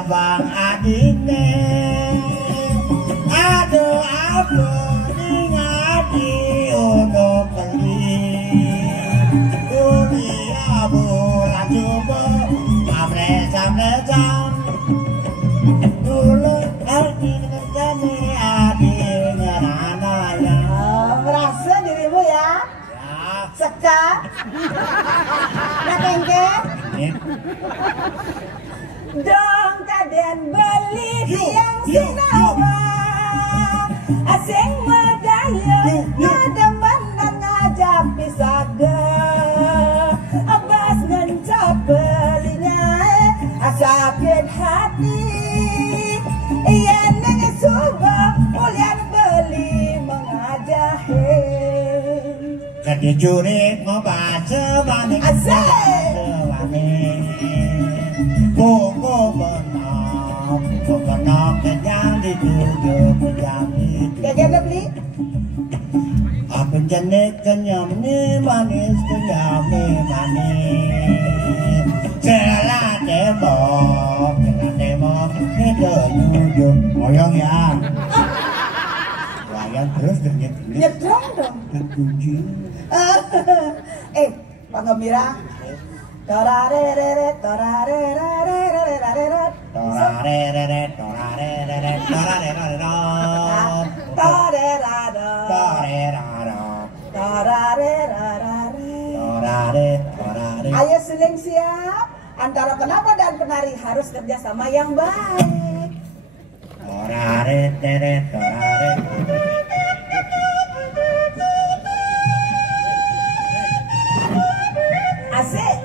Bang adine aduh aku ngadi ono kali kuliah bulan coba samre-samre dulu arti kerjane adine rana ya merasa dirimu ya seka nakengke dong kaden beli yang sinawa asing medaya ngademen dan ngajak pisaga abas ngencap belinya sakit hati iya nengis suba ulian beli mengajahin jadi curi ngobaca bani asik Koko benang kenyang dituduh penjamit gak beli apa jenis kenyam ni manis kenyam ni manis celah tembok itu nyudup ngoyong ya wayang terus nyedong dong terkunci Pak Gembira torarere torarere torarere ayo seling siap antara penata dan penari harus kerjasama yang baik asik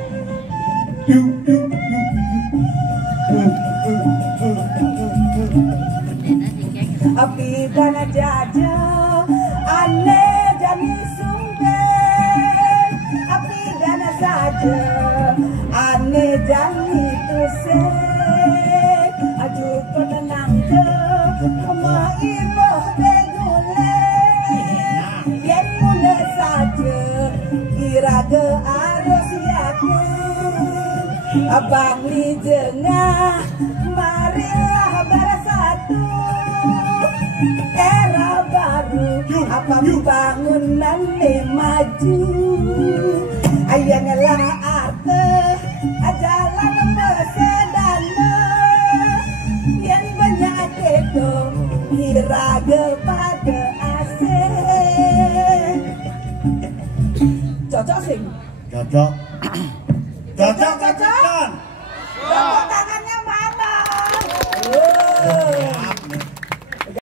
api dana jaja aneh jani sumbe api dana saja aneh jani tusek aju penenang ke sama ibu begule yen mulai saja kira ke arus yakin abang li jengah marilah bersatu era baru apa bangunan maju ayang lah arte jalan pesedana yang banyak itu kira kepada asing cocok sing cocok